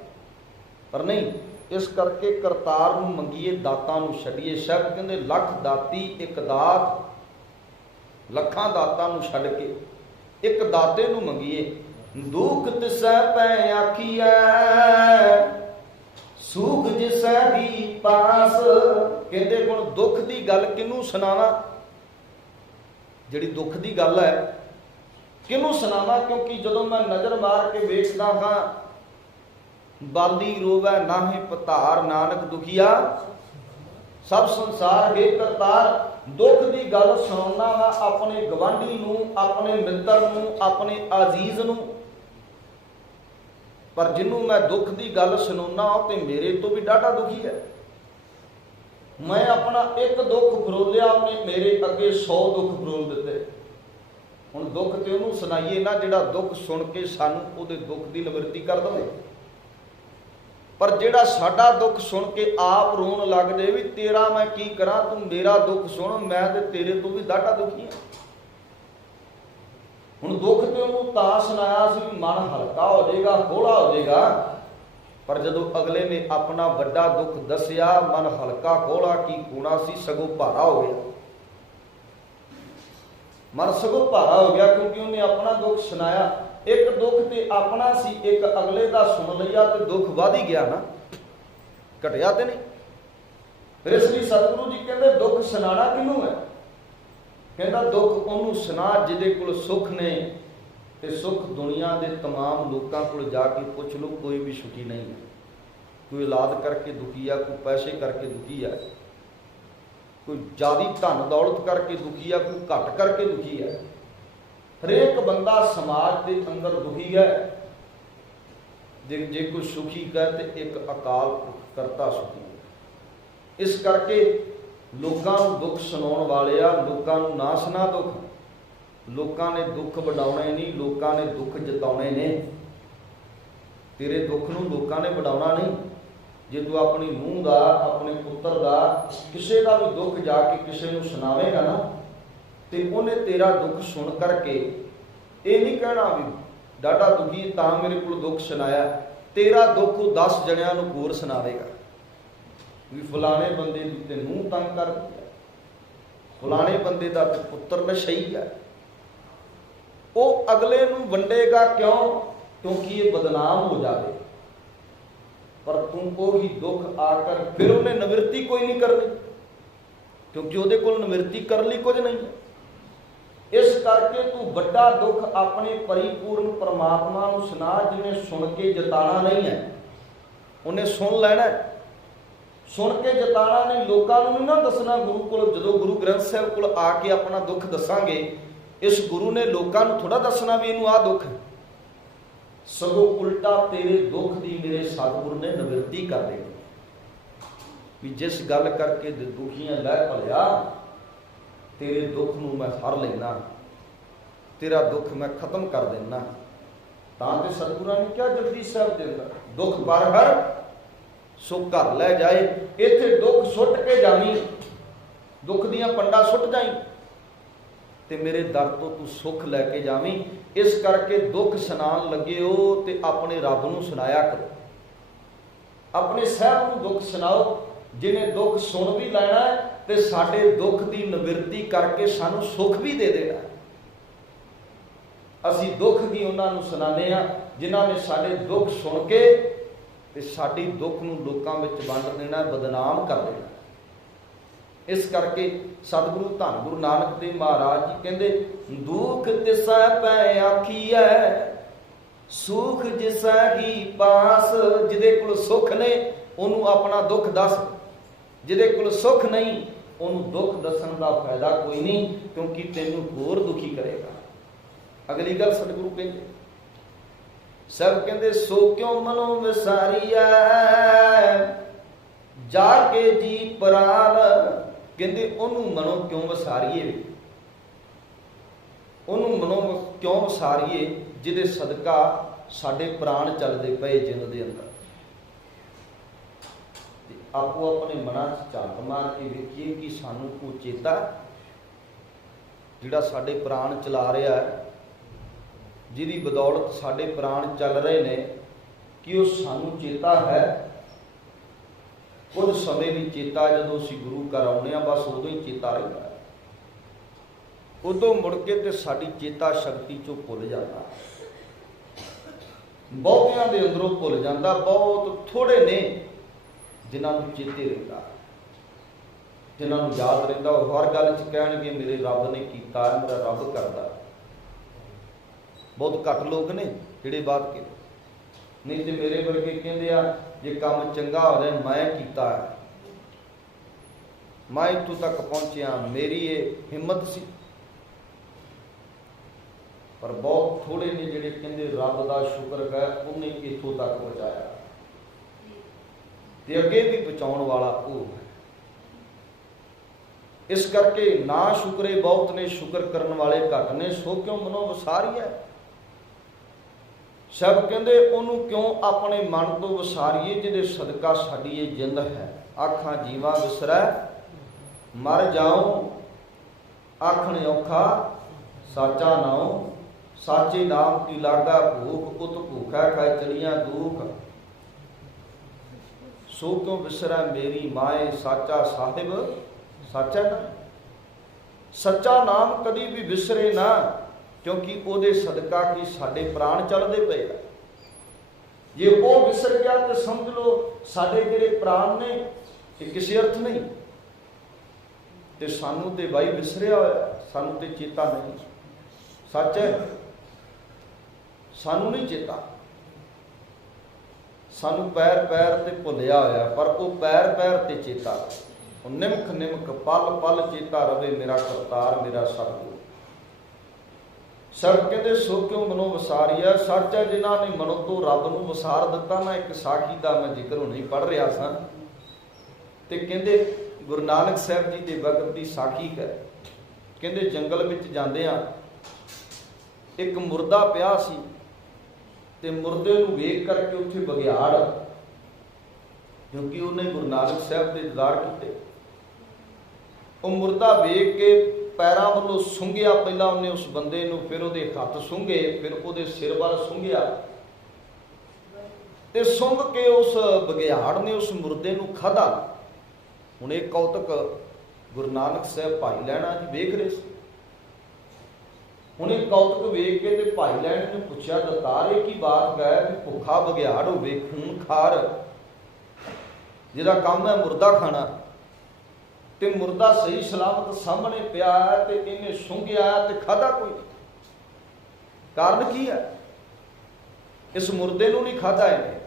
ਪਰ ਨਹੀਂ। ਇਸ ਕਰਕੇ ਕਰਤਾਰ ਨੂੰ ਮੰਗੀਏ, ਦਾਤਾਂ ਨੂੰ ਛੱਡੀਏ। ਸਾਹਿਬ ਕਹਿੰਦੇ ਲੱਖ ਦਾਤੀ ਇੱਕ ਦਾਤ, ਲੱਖਾਂ ਦਾਤਾਂ ਨੂੰ ਛੱਡ ਕੇ ਇੱਕ ਦਾਤੇ ਨੂੰ ਮੰਗੀਏ। ਦੁੱਖ ਤਿਸੈ ਪੈ ਆਖੀਐ, ਸੁਖ ਜਿਸੈ ਦੀ ਪਾਸ। ਕਹਿੰਦੇ ਹੁਣ ਦੁੱਖ ਦੀ ਗੱਲ ਕਿਹਨੂੰ ਸੁਣਾਵਾਂ, ਜਿਹੜੀ ਦੁੱਖ ਦੀ ਗੱਲ ਹੈ ਕਿਹਨੂੰ ਸੁਣਾਵਾਂ? ਕਿਉਂਕਿ ਜਦੋਂ ਮੈਂ ਨਜ਼ਰ ਮਾਰ ਕੇ ਵੇਖਦਾ ਹਾਂ, ਬਾਲੀ ਰੋਵੈ ਨਾਹੀ ਪਤਾਰ, ਨਾਨਕ ਦੁਖੀਆ ਸਭ ਸੰਸਾਰ ਹੈ ਕਰਤਾਰ। ਦੁੱਖ ਦੀ ਗੱਲ ਸੁਣਾਉਣਾ ਵਾ ਆਪਣੇ ਗਵਾਂਢੀ ਨੂੰ, ਆਪਣੇ ਮਿੱਤਰ ਨੂੰ, ਆਪਣੇ ਆਜ਼ੀਜ਼ ਨੂੰ, ਪਰ ਜਿਹਨੂੰ ਮੈਂ ਦੁੱਖ ਦੀ ਗੱਲ ਸੁਣਾਉਣਾ ਉਹ ਤੇ ਮੇਰੇ ਤੋਂ ਵੀ ਡਾਢਾ ਦੁਖੀ ਹੈ। ਮੈਂ ਆਪਣਾ ਇੱਕ ਦੁੱਖ ਫਰੋਲਿਆ, ਉਹਨੇ ਮੇਰੇ ਅੱਗੇ 100 ਦੁੱਖ ਫਰੋਲ ਦਿੱਤੇ। ਹੁਣ ਦੁੱਖ ਤੇ ਉਹਨੂੰ ਸੁਣਾਈਏ ਨਾ ਜਿਹੜਾ ਦੁੱਖ ਸੁਣ ਕੇ ਸਾਨੂੰ ਉਹਦੇ ਦੁੱਖ ਦੀ ਨਿਵਰਤੀ ਕਰ ਦੇਵੇ, ਪਰ ਜਿਹੜਾ ਸਾਡਾ ਦੁੱਖ ਸੁਣ ਕੇ ਆਪ ਰੋਣ ਲੱਗ ਜਾਏ ਵੀ ਤੇਰਾ ਮੈਂ ਕੀ ਕਰਾਂ, ਤੂੰ ਮੇਰਾ ਦੁੱਖ ਸੁਣ, ਮੈਂ ਤੇ ਤੇਰੇ ਤੋਂ ਵੀ ਡਾਢਾ ਦੁਖੀ ਹਾਂ। ਹੁਣ ਦੁੱਖ ਤੇ ਉਹਨੂੰ ਤਾਂ ਸੁਣਾਇਆ ਸੀ ਵੀ ਮਨ ਹਲਕਾ ਹੋ ਜਾਏਗਾ, ਹੌਲਾ ਹੋ ਜਾਏਗਾ, ਪਰ ਜਦੋਂ ਅਗਲੇ ਨੇ ਆਪਣਾ ਵੱਡਾ ਦੁੱਖ ਦੱਸਿਆ, ਮਨ ਹਲਕਾ ਹੌਲਾ ਕੀ ਹੋਣਾ ਸੀ, ਸਗੋਂ ਭਾਰਾ ਹੋ ਗਿਆ। ਮਨ ਸਗੋਂ ਭਾਰਾ ਹੋ ਗਿਆ ਕਿਉਂਕਿ ਉਹਨੇ ਆਪਣਾ ਦੁੱਖ ਸੁਣਾਇਆ। ਇੱਕ ਦੁੱਖ ਤੇ ਆਪਣਾ ਸੀ, ਇੱਕ ਅਗਲੇ ਦਾ ਸੁਣ ਲਿਆ ਤੇ ਦੁੱਖ ਵਧ ਹੀ ਗਿਆ ਨਾ, ਘਟਿਆ ਤੇ ਨਹੀਂ। ਫਿਰ ਇਸ ਲਈ ਸਤਿਗੁਰੂ ਜੀ ਕਹਿੰਦੇ ਦੁੱਖ ਸੁਣਾਣਾ ਕਿਹਨੂੰ ਹੈ? ਕਹਿੰਦਾ ਦੁੱਖ ਉਹਨੂੰ ਸੁਣਾ ਜਿਹਦੇ ਕੋਲ ਸੁੱਖ ਨੇ, ਤੇ ਸੁੱਖ ਦੁਨੀਆ ਦੇ तमाम ਲੋਕਾਂ ਕੋਲ ਜਾ ਕੇ ਪੁੱਛ ਲਓ, ਕੋਈ ਵੀ ਸੁਖੀ ਨਹੀਂ ਹੈ। ਕੋਈ ਔਲਾਦ ਕਰਕੇ ਦੁਖੀ ਆ, ਕੋਈ ਪੈਸੇ ਕਰਕੇ ਦੁਖੀ ਆ, ਕੋਈ ਜ਼ਿਆਦੀ ਧਨ ਦੌਲਤ ਕਰਕੇ ਦੁਖੀ ਆ, ਕੋਈ ਘੱਟ ਕਰਕੇ ਦੁਖੀ ਆ। हरेक बंदा समाज के अंदर दुखी है। जे कोई सुखी है तो एक अकाल करता सुखी है। इस करके लोगों को दुख सुनाने वाले आ, लोगों को ना सुना दुख। लोगों ने दुख वडाउने नहीं, लोगों ने दुख जताने ने। तेरे दुख नूं लोगों ने वडाउणा नहीं। जे तू अपनी नूह का, अपने पुत्र का, किसी का भी दुख जाके किसी को सुनावेगा ना, तो उन्हें तेरा दुख सुन करके ये नहीं कहना भी डाडा दुखी तां मेरे को दुख सुनाया। तेरा दुख 10 जणियां नूं होर सुनावेगा भी फलाने बंदे दी ते नूह तंग कर दिया, फलाने बंदे का ते पुत्र नशई है। वो अगले नूं वंडेगा क्यों? क्योंकि ये बदनाम हो जाए। पर तुमको ही दुख आकर फिर उन्हें निवृत्ति कोई नहीं करनी, क्योंकि ਉਹਦੇ ਕੋਲ निवृत्ति कर ली कुछ नहीं है। इस करके तू बड़ा दुख अपने परिपूर्ण परमात्मा नूं सुना, जिन्हें सुन के जताना नहीं है। उन्हें सुन लेना, सुन के जताना नहीं। लोगों को नहीं ना दसना। गुरु को जो गुरु ग्रंथ साहब को आके अपना दुख दसांगे, इस गुरु ने लोगों को थोड़ा दसना भी इनू आ दुख है। सगों उल्टा तेरे दुख की मेरे सतगुरु ने निवृत्ति कर देनी भी जिस गल करके दुखियां लह भलिया, तेरे दुख नूं मैं हर लेना, तेरा दुख मैं खत्म कर देना। तां ते सतगुरां ने क्या जगदीश साहब दे अंदर दुख पर हर सुख घर लै जाए। इत्थे दुख सुट के जावी, दुख दियां पंडा सुट जाई ते मेरे दर तो तू सुख लैके जावी। इस करके दुख सुनान लगे हो ते अपने रब नूं सुनाया करो, अपने साहब नूं दुख सुनाओ। जिन्हें दुख सुन भी लेना है ते साडे दुख की निवृत्ति करके सानू सुख भी दे देना। असी दुख भी उन्होंने सुनाने आ जिन्हों ने साडे दुख सुन के ते साडी दुख नूं लोकां विच वंड देना, बदनाम कर देना। इस करके सतगुरु धन गुरु नानक देव महाराज जी कहते दुख तिसै पै आखीऐ सुख जिसै ही पास। जिदे कोल सुख ने उन्होंने अपना दुख दस, जिदे कोल सुख नहीं उन्होंने दुख दसन का फायदा कोई नहीं, क्योंकि तेनू होर दुखी करेगा। अगली गल सतगुरु कहते सब कहते सो क्यों मनो विसारीऐ जाके जी प्राण। कहते उन्होंने मनो क्यों वसारीए, उन्होंने मनो क्यों वसारीए जिदे सदका साडे प्राण चलते पे जिन दे अंदर। आपो अपने मना झात मार के वेखिए कि सानू को चेता जिहड़ा साडे प्राण चला रहा है, जिहदी बदौलत साडे प्राण चल रहे ने, कि वो सानू चेता है। कुछ समय भी चेता जदों असीं गुरु घर आउणे आ, बस उदों ही चेता रहिंदा है। उदों मुड़ के ते साडी चेता शक्ति चों भुल जाता। बहुतियां दे अंदरों भुल जाता, बहुत थोड़े ने जिन्होंने चेते रहिंदा, जिन्होंने याद रहिंदा। वो हर गल च कहणगे मेरे रब ने कीता, मेरा रब करदा। बहुत घट लोग ने जिहड़े बात के, नहीं तो मेरे वर्गे कहंदे आ जे काम चंगा हो रहा मैं कीता है, मैं इत्थों तक पहुंचिया, मेरी ये हिम्मत सी। पर बहुत थोड़े ने जिहड़े कहंदे रब दा शुक्र है उन्हें इत्थों तक पहुंचाया, ते अगे भी पहुंचाउण वाला वो है। इस करके ना शुक्रे बहुत ने, शुक्र करने वाले घट ने। सो क्यों मनो वसारीऐ, सब कहते उन्होंने क्यों अपने मन तो वसारीए जिहदे सदका साडी ये जिंद है। आखां जीवा विसरै मर जाऊं, आखण औखा साचा नाऊं। साचे नाम की लागा भूख, उत भूखा खाए चलियां दुख। सो क्यों विसरै मेरी माए, साचा साहिब साचा नाम। सच्चा नाम कभी भी विसरे ना, क्योंकि ਉਹਦੇ सदका की साडे प्राण चलते पे। जे वो विसर गया तो समझ लो साडे जिहड़े प्राण ने ये किसी अर्थ नहीं। ते सानू ते भाई विसरिया होया, सानू ते चेता नहीं। सच है, सानू नहीं चेता, सानू पैर पैर ते भुलिया होया, पर वो पैर पैर ते चेता। निमख निमख पल पल चेता रवे मेरा करतार, मेरा सतगुरु। सब कहते सो क्यों मनो वसारिया, सच है जिन्हों ने मनो तो रब नूं वसार दिता ना। एक साखी का मैं जिक्र हुणे पढ़ रहा सा, ते कहते गुरु नानक साहब जी के वक्त की साखी है। कहते जंगल में जांदियां एक मुर्दा पिया सी, ते मुर्दे नूं वेख करके उत्थे बघियाड़, क्योंकि उन्हें गुरु नानक साहब के दीदार किए, वो मुर्दा वेख के पैरों वालों सूंघिया। पहला उन्हें उस बंदे नूं, फिर उहदे हत्थ सूंघे, फिर उहदे सिर वाल सूंघिया, ते सूंघ के उस बघियाड़ ने उस मुर्दे नूं खाधा। हुण एक कौतक गुरु नानक साहब भाई लैणा जी वेख रहे सी। हुण एक कौतक वेख के ते भाई लैण ने पुछया, दतार ये की बात है कि भुखा बघियाड़ होवे, खूनखार, जिहदा काम है मुर्दा खाना, ते मुर्दा सही सलामत सामने पिया है, ते इन्हें सूंघिया ते खाधा कोई नहीं। कारण की है? इस मुर्दे नूं नहीं खाधा इन्हें।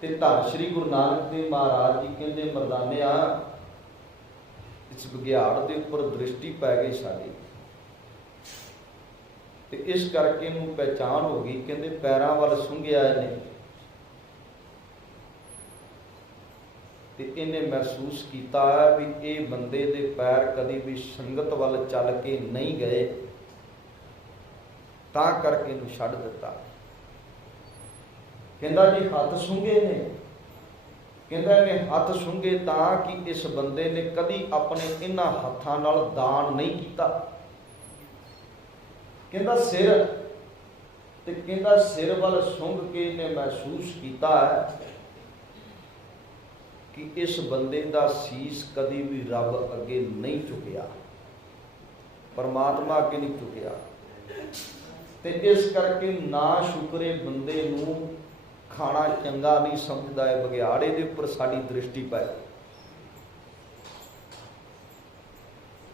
ते धन श्री गुरु नानक देव महाराज जी कहते, मरदानिया इस बघियाड़ के उपर दृष्टि पै गई साडी, ते इस करके इनू पहचान हो गई। कहते पैरों वाल सूंघिया इन्हें, ते इन्हें महसूस किया भी ये बंदे दे पैर कभी भी संगत वाल चल के नहीं गए, तां करके इनू छड्ड दिता। कहता जी हथ सूंघे ने, कहता इन्हें हथ सूंघे तां कि इस बंदे ने कभी अपने इन्हां हत्थां नाल दान नहीं किया। कहता सिर, ते कहता सिर वाल सूंघ के इन्हें महसूस किया है कि इस बंदे का सीस कभी भी रब अगे नहीं चुकया, परमात्मा अगे नहीं चुकया। ते इस करके ना शुक्रे बंदे नूं खाना चंगा नहीं समझदा है। बघियाड़े दे उपर साडी दृष्टि पै,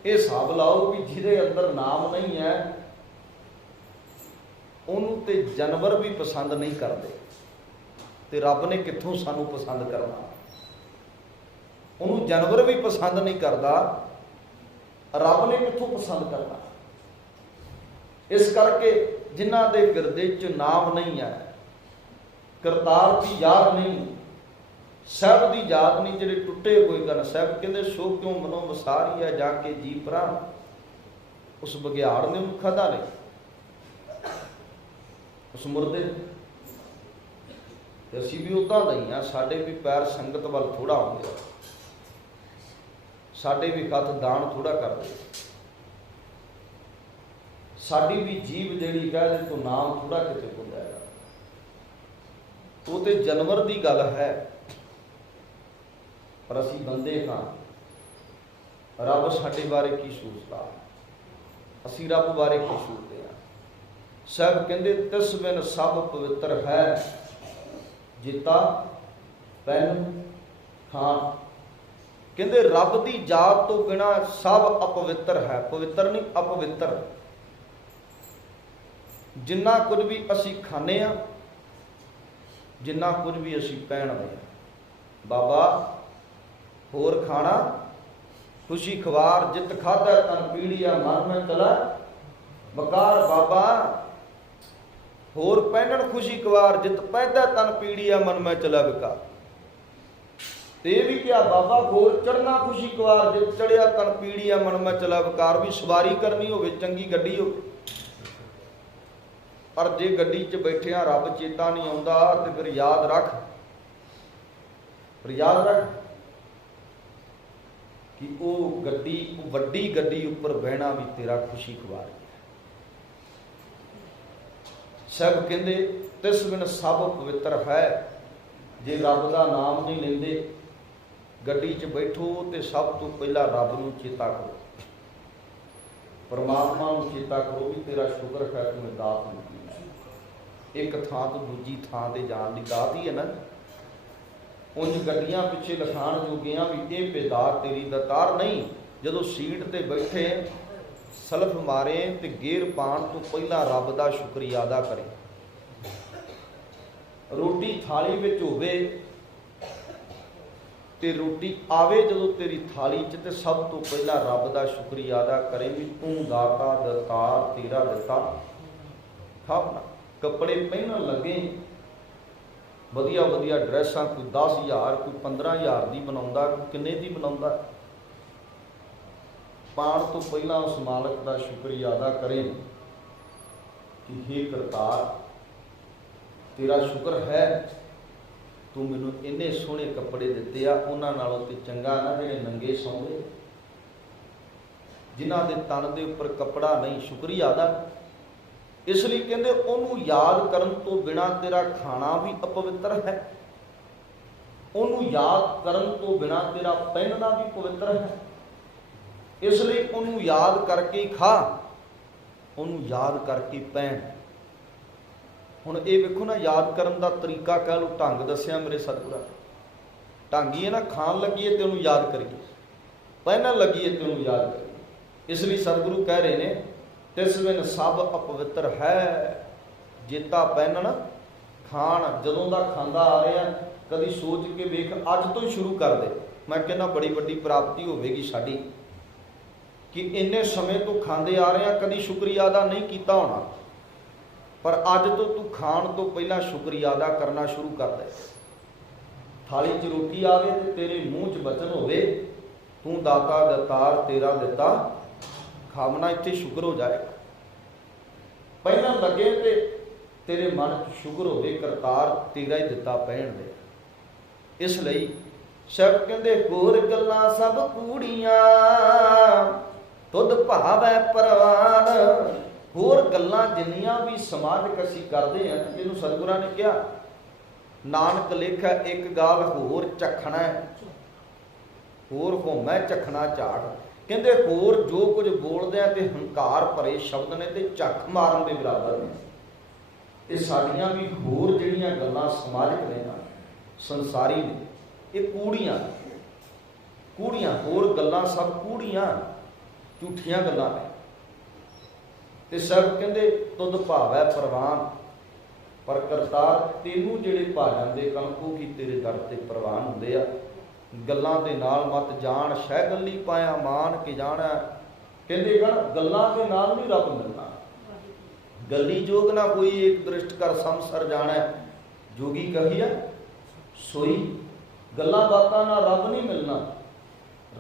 ये हिसाब लाओ कि जिहदे अंदर नाम नहीं है उन्होंने ते जानवर भी पसंद नहीं करते, ते रब ने कित्थों सानू पसंद करना। उन्होंने जानवर भी पसंद नहीं करता, रब ने कित्थों पसंद करना। इस करके जिन्हां दे गिरदे च नाम नहीं है, करतार की याद नहीं, साहब की याद नहीं, जिहड़े टुटे हुए गन। साहब कहते सो क्यों मनो वसारी है जाके जी परा, उस बघियाड़ ने उन्हें खाधा नहीं, उस मुर्दे। असीं भी उदा नहीं हाँ, साडे भी पैर संगत वाल थोड़ा होंगे, साडे भी हथ दान थोड़ा करते, साडी भी जीव जिहड़ी कह दे तो नाम थोड़ा किते हो जाएगा। वो तो जानवर की गल है, पर असी बंदे हाँ। रब साडे बारे की सोचता, असी रब बारे की सोचते हैं। साहब कहते तिस बिन सब पवित्र है, जिता पैन खान। कहते रब की जात तो बिना सब अपवित्र है, पवित्र नहीं अपवित्र। जिन्ना कुछ भी असी खाने आ, जिन्ना कुछ भी असी पहनते हैं, बाबा होर खाना खुशी खवार, जित खादा तन पीड़िया मन में चला बकार। बाबा होर पहनन खुशी खवार, जित पैदा तन पीड़िया मन में चला बेकार। ते भी क्या बाबा होर चढ़ना खुशी खवार, जित चढ़िया तन पीड़िया मन में चला बेकार। भी सवारी करनी हो चंगी गड्डी हो, पर जे गड्डी च बैठिया रब चेता नहीं आता तो फिर याद रख, कि वो गड्डी वड्डी गड्डी उपर बहना भी तेरा खुशी खवार है। सब कहते तिस बिन सब पवित्र है, जे रब का नाम नहीं लेंदे, गड्डी च बैठो तो सब तो पहला रब नूं चेता करो, परमात्मा नूं चेता करो भी तेरा शुक्र है तुम्हें दात मिली। एक थां तो दूजी थां ते जाण दी दात ही है ना। उंज गड्डियां पिछे लिखाण जोगियां भी ये बेदात तेरी दतार नहीं। जदों सीट ते बैठे सलफ मारे ते गेर पाण तो पहला रब दा शुक्रिया अदा करे। रोटी थाली विच होवे ਤੇ ਰੋਟੀ ਆਵੇ ਜਦੋਂ ਤੇਰੀ ਥਾਲੀ 'ਚ, ਤੇ ਸਭ ਤੋਂ ਪਹਿਲਾਂ ਰੱਬ ਦਾ ਸ਼ੁਕਰੀਆ ਅਦਾ ਕਰੇ ਵੀ ਤੂੰ ਦਾਤਾ ਦਤਾਰ ਤੇਰਾ ਦਿੱਤਾ ਖਾਣਾ। ਕੱਪੜੇ ਪਹਿਨਣ ਲੱਗੇ ਵਧੀਆ ਵਧੀਆ ਡਰੈਸਾਂ, ਕੋਈ 10,000 ਕੋਈ 15,000 ਦੀ ਬਣਾਉਂਦਾ, ਕੋਈ ਕਿੰਨੇ ਦੀ ਬਣਾਉਂਦਾ। ਪਾਣ ਤੋਂ ਪਹਿਲਾਂ ਉਸ ਮਾਲਕ ਦਾ ਸ਼ੁਕਰੀਆ ਅਦਾ ਕਰੇ ਕਿ ਹੇ ਕਰਤਾਰ ਤੇਰਾ ਸ਼ੁਕਰ ਹੈ ਤੂੰ ਮੈਨੂੰ ਇੰਨੇ ਸੋਹਣੇ ਕੱਪੜੇ ਦਿੱਤੇ ਆ, ਉਹਨਾਂ ਨਾਲੋਂ ਤੇ ਚੰਗਾ ਨਾ ਜਿਹੜੇ ਨੰਗੇ ਸੌਂਦੇ, ਜਿਨ੍ਹਾਂ ਦੇ ਤਨ ਦੇ ਉੱਪਰ ਕੱਪੜਾ ਨਹੀਂ। ਸ਼ੁਕਰੀਆ ਅਦਾ ਇਸ ਲਈ ਕਹਿੰਦੇ ਉਹਨੂੰ ਯਾਦ ਕਰਨ ਤੋਂ ਬਿਨਾਂ ਤੇਰਾ ਖਾਣਾ ਵੀ ਅਪਵਿੱਤਰ ਹੈ, ਉਹਨੂੰ ਯਾਦ ਕਰਨ ਤੋਂ ਬਿਨਾਂ ਤੇਰਾ ਪਹਿਨਣਾ ਵੀ ਪਵਿੱਤਰ ਹੈ। ਇਸ ਲਈ ਉਹਨੂੰ ਯਾਦ ਕਰਕੇ ਖਾ, ਉਹਨੂੰ ਯਾਦ ਕਰਕੇ ਪਹਿਨ। ਹੁਣ ਇਹ ਵੇਖੋ ਨਾ, ਯਾਦ ਕਰਨ ਦਾ ਤਰੀਕਾ ਕਹਿ ਲਓ, ਢੰਗ ਦੱਸਿਆ ਮੇਰੇ ਸਤਿਗੁਰਾਂ ਨੇ। ਢੰਗ ਹੀ ਹੈ ਨਾ, ਖਾਣ ਲੱਗੀਏ ਤੇ ਉਹਨੂੰ ਯਾਦ ਕਰੀਏ, ਪਹਿਨਣ ਲੱਗੀਏ ਤੇ ਉਹਨੂੰ ਯਾਦ ਕਰੀਏ। ਇਸ ਲਈ ਸਤਿਗੁਰੂ ਕਹਿ ਰਹੇ ਨੇ ਤਿਸ ਬਿਨ ਸਭ ਅਪਵਿੱਤਰ ਹੈ, ਜੇਤਾ ਪਹਿਨਣ ਖਾਣ। ਜਦੋਂ ਦਾ ਖਾਂਦਾ ਆ ਰਿਹਾ, ਕਦੀ ਸੋਚ ਕੇ ਵੇਖ, ਅੱਜ ਤੋਂ ਹੀ ਸ਼ੁਰੂ ਕਰ ਦੇ। ਮੈਂ ਕਹਿੰਦਾ ਬੜੀ ਵੱਡੀ ਪ੍ਰਾਪਤੀ ਹੋਵੇਗੀ ਸਾਡੀ ਕਿ ਇੰਨੇ ਸਮੇਂ ਤੋਂ ਖਾਂਦੇ ਆ ਰਹੇ ਹਾਂ, ਕਦੀ ਸ਼ੁਕਰੀਆ ਅਦਾ ਨਹੀਂ ਕੀਤਾ ਹੋਣਾ, ਪਰ ਅੱਜ ਤੋਂ ਤੂੰ ਖਾਣ ਤੋਂ ਪਹਿਲਾਂ ਸ਼ੁਕਰੀਆ ਅਦਾ ਕਰਨਾ ਸ਼ੁਰੂ ਕਰ ਦੇ। ਥਾਲੀ 'ਚ ਰੋਟੀ ਆਵੇ ਤੇ ਤੇਰੇ ਮੂੰਹ 'ਚ ਬਚਨ ਹੋਵੇ ਤੂੰ ਦਾਤਾ ਦਤਾਰ ਤੇਰਾ ਦਿੱਤਾ ਖਾਵਣਾ, ਇੱਥੇ ਸ਼ੁਕਰ ਹੋ ਜਾਏਗਾ। ਪਹਿਲਾਂ ਲੱਗੇ ਤੇ ਤੇਰੇ ਮਨ 'ਚ ਸ਼ੁਕਰ ਹੋਵੇ ਕਰਤਾਰ ਤੇਰਾ ਹੀ ਦਿੱਤਾ ਪਹਿਣ ਦੇ। ਇਸ ਲਈ ਸ਼ਬਦ ਕਹਿੰਦੇ ਹੋਰ ਗੱਲਾਂ ਸਭ ਕੂੜੀਆਂ ਤੁਧ ਭਾਵੈ ਪ੍ਰਵਾਨ। ਹੋਰ ਗੱਲਾਂ ਜਿੰਨੀਆਂ ਵੀ ਸਮਾਜਿਕ ਅਸੀਂ ਕਰਦੇ ਹਾਂ, ਇਹਨੂੰ ਸਤਿਗੁਰਾਂ ਨੇ ਕਿਹਾ ਨਾਨਕ ਲੇਖਾ ਇੱਕ ਗੱਲ ਹੋਰ ਚਖਣਾ, ਹੋਰ ਹੋਮੈ ਚਖਣਾ ਝਾੜ। ਕਹਿੰਦੇ ਹੋਰ ਜੋ ਕੁਝ ਬੋਲਦੇ ਆ ਤੇ ਹੰਕਾਰ ਭਰੇ ਸ਼ਬਦ ਨੇ ਤੇ ਝੱਖ ਮਾਰਨ ਦੇ ਬਰਾਬਰ ਨੇ। ਇਹ ਸਾਡੀਆਂ ਵੀ ਹੋਰ ਜਿਹੜੀਆਂ ਗੱਲਾਂ ਸਮਾਜਿਕ ਨੇ ਨਾ, ਸੰਸਾਰੀ ਨੇ, ਇਹ ਕੂੜੀਆਂ ਕੂੜੀਆਂ। ਹੋਰ ਗੱਲਾਂ ਸਭ ਕੂੜੀਆਂ, ਝੂਠੀਆਂ ਗੱਲਾਂ ਨੇ। ਤੇ ਸਭ ਕਹਿੰਦੇ ਤੁਧ ਭਾਵੈ ਪ੍ਰਵਾਨ, ਪਰ ਕਰਤਾਰ ਤੈਨੂੰ ਜਿਹੜੇ ਭਾ ਜਾਂਦੇ ਕਣ ਉਹ ਕੀ ਤੇਰੇ ਦਰ ਤੇ ਪ੍ਰਵਾਨ ਹੁੰਦੇ ਆ। ਗੱਲਾਂ ਦੇ ਨਾਲ ਮਤ ਜਾਣ, ਸ਼ਹਿ ਗੱਲੀ ਪਾਇਆ ਮਾਨ ਕੇ ਜਾਣਾ। ਕਹਿੰਦੇ ਗਣ ਗੱਲਾਂ ਦੇ ਨਾਲ ਨਹੀਂ ਰੱਬ ਮਿਲਣਾ, ਗੱਲੀ ਜੋਗ ਨਾ ਕੋਈ ਇੱਕ ਦ੍ਰਿਸ਼ਟ ਕਰ ਸੰਸਰ ਜਾਣਾ। ਜੋਗੀ ਕਹੀਆ ਸੋਈ, ਗੱਲਾਂ ਬਾਤਾਂ ਨਾਲ ਰੱਬ ਨਹੀਂ ਮਿਲਣਾ।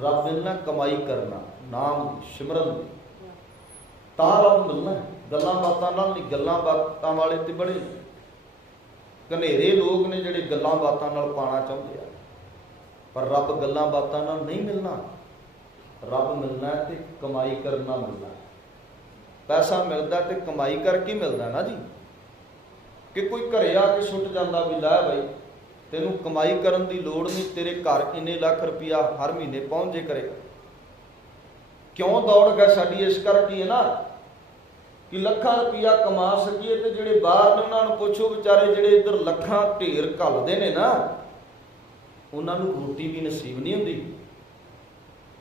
ਰੱਬ ਮਿਲਣਾ ਕਮਾਈ ਕਰਨਾ, ਨਾਮ ਦੀ ਸਿਮਰਨ ਦੀ, ਤਾਂ ਰੱਬ ਮਿਲਣਾ। ਗੱਲਾਂ ਬਾਤਾਂ ਨਾਲ ਨਹੀਂ। ਗੱਲਾਂ ਬਾਤਾਂ ਵਾਲੇ ਤੇ ਬੜੇ ਘਨੇਰੇ ਲੋਕ ਨੇ ਜਿਹੜੇ ਗੱਲਾਂ ਬਾਤਾਂ ਨਾਲ ਪਾਣਾ ਚਾਹੁੰਦੇ ਆ, ਪਰ ਰੱਬ ਗੱਲਾਂ ਬਾਤਾਂ ਨਾਲ ਨਹੀਂ ਮਿਲਣਾ। ਰੱਬ ਮਿਲਣਾ ਤੇ ਕਮਾਈ ਕਰਨਾ ਮਿਲਣਾ। ਪੈਸਾ ਮਿਲਦਾ ਤੇ ਕਮਾਈ ਕਰਕੇ ਮਿਲਦਾ ਨਾ ਜੀ, ਕਿ ਕੋਈ ਘਰੇ ਆ ਕੇ ਸੁੱਟ ਜਾਂਦਾ ਵੀ ਲੈ ਬਾਈ ਤੈਨੂੰ ਕਮਾਈ ਕਰਨ ਦੀ ਲੋੜ ਨਹੀਂ, ਤੇਰੇ ਘਰ ਇੰਨੇ ਲੱਖ ਰੁਪਇਆ ਹਰ ਮਹੀਨੇ ਪਹੁੰਚ ਜੇ ਕਰੇਗਾ। ਕਿਉਂ ਦੌੜ ਗਿਆ ਸਾਡੀ? ਇਸ ਕਰਕੇ ਹੈ ਨਾ ਕਿ ਲੱਖਾਂ ਰੁਪਇਆ ਕਮਾ ਸਕੀਏ, ਤੇ ਜਿਹੜੇ ਬਾਹਰ ਨੇ ਉਹਨਾਂ ਨੂੰ ਪੁੱਛੋ ਵਿਚਾਰੇ ਜਿਹੜੇ ਇੱਧਰ ਲੱਖਾਂ ਢੇਰ ਘੱਲਦੇ ਨੇ ਨਾ, ਉਹਨਾਂ ਨੂੰ ਰੋਟੀ ਵੀ ਨਸੀਬ ਨਹੀਂ ਹੁੰਦੀ।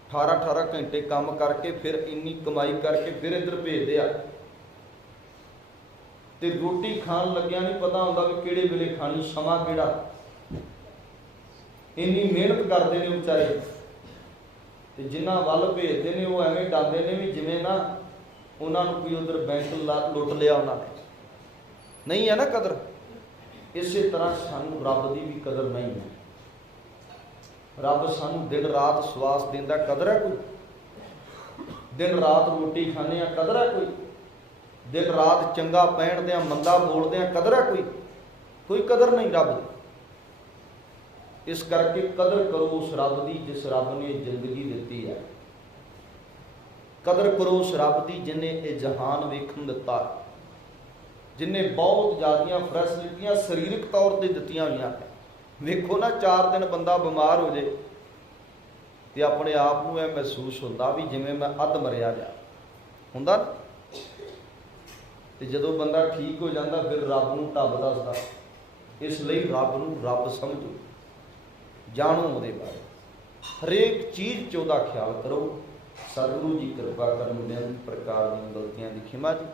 18-18 ਘੰਟੇ ਕੰਮ ਕਰਕੇ ਫਿਰ ਇੰਨੀ ਕਮਾਈ ਕਰਕੇ ਫਿਰ ਇੱਧਰ ਭੇਜਦੇ ਆ, ਤੇ ਰੋਟੀ ਖਾਣ ਲੱਗਿਆ ਨਹੀਂ ਪਤਾ ਹੁੰਦਾ ਵੀ ਕਿਹੜੇ ਵੇਲੇ ਖਾਣੀ, ਸਮਾਂ ਕਿਹੜਾ। ਇੰਨੀ ਮਿਹਨਤ ਕਰਦੇ ਨੇ ਵਿਚਾਰੇ, ਤੇ ਜਿਨ੍ਹਾਂ ਵੱਲ ਭੇਜਦੇ ਨੇ ਉਹ ਐਵੇਂ ਡਾਂਦੇ ਨੇ ਵੀ ਜਿਵੇਂ ਨਾ ਉਹਨਾਂ ਨੂੰ ਕੋਈ ਉਧਰ ਬੈਂਕ ਲੁੱਟ ਲਿਆ ਉਹਨਾਂ ਨੇ। ਨਹੀਂ ਹੈ ਨਾ ਕਦਰ। ਇਸੇ ਤਰ੍ਹਾਂ ਸਾਨੂੰ ਰੱਬ ਦੀ ਵੀ ਕਦਰ ਨਹੀਂ ਹੈ। ਰੱਬ ਸਾਨੂੰ ਦਿਨ ਰਾਤ ਸਵਾਸ ਦਿੰਦਾ, ਕਦਰ ਹੈ ਕੋਈ? ਦਿਨ ਰਾਤ ਰੋਟੀ ਖਾਂਦੇ ਆ, ਕਦਰ ਹੈ ਕੋਈ? ਦਿਨ ਰਾਤ ਚੰਗਾ ਪਹਿਨਦੇ ਆ, ਮੰਦਾ ਬੋਲਦੇ ਆ, ਕਦਰ ਹੈ ਕੋਈ? ਕੋਈ ਕਦਰ ਨਹੀਂ ਰੱਬ ਦੀ। ਇਸ ਕਰਕੇ ਕਦਰ ਕਰੋ ਉਸ ਰੱਬ ਦੀ ਜਿਸ ਰੱਬ ਨੇ ਜ਼ਿੰਦਗੀ ਦਿੱਤੀ ਹੈ। ਕਦਰ ਕਰੋ ਉਸ ਰੱਬ ਦੀ ਜਿਹਨੇ ਇਹ ਜਹਾਨ ਵੇਖਣ ਦਿੱਤਾ, ਜਿਹਨੇ ਬਹੁਤ ਜ਼ਿਆਦੀਆਂ ਫੈਸਿਲਿਟੀਆਂ ਸਰੀਰਕ ਤੌਰ ਤੇ ਦਿੱਤੀਆਂ ਹੋਈਆਂ। ਵੇਖੋ ਨਾ 4 ਦਿਨ ਬੰਦਾ ਬਿਮਾਰ ਹੋ ਜੇ ਤੇ ਆਪਣੇ ਆਪ ਨੂੰ ਇਹ ਮਹਿਸੂਸ ਹੁੰਦਾ ਵੀ ਜਿਵੇਂ ਮੈਂ ਅੱਧ ਮਰਿਆ ਗਿਆ ਹੁੰਦਾ। ਤੇ ਜਦੋਂ ਬੰਦਾ ਠੀਕ ਹੋ ਜਾਂਦਾ ਫਿਰ ਰੱਬ ਨੂੰ ਢੱਬ ਦੱਸਦਾ। ਇਸ ਲਈ ਰੱਬ ਨੂੰ ਰੱਬ ਸਮਝੋ, ਜਾਣੋ ਉਹਦੇ ਬਾਰੇ, ਹਰੇਕ ਚੀਜ਼ 'ਚ ਉਹਦਾ ਖਿਆਲ ਕਰੋ। ਸਤਿਗੁਰੂ ਜੀ ਕਿਰਪਾ ਕਰਨ, ਬੇਅੰਤ ਪ੍ਰਕਾਰ ਦੀਆਂ ਗਲਤੀਆਂ ਦੀ ਖਿਮਾ ਜੀ।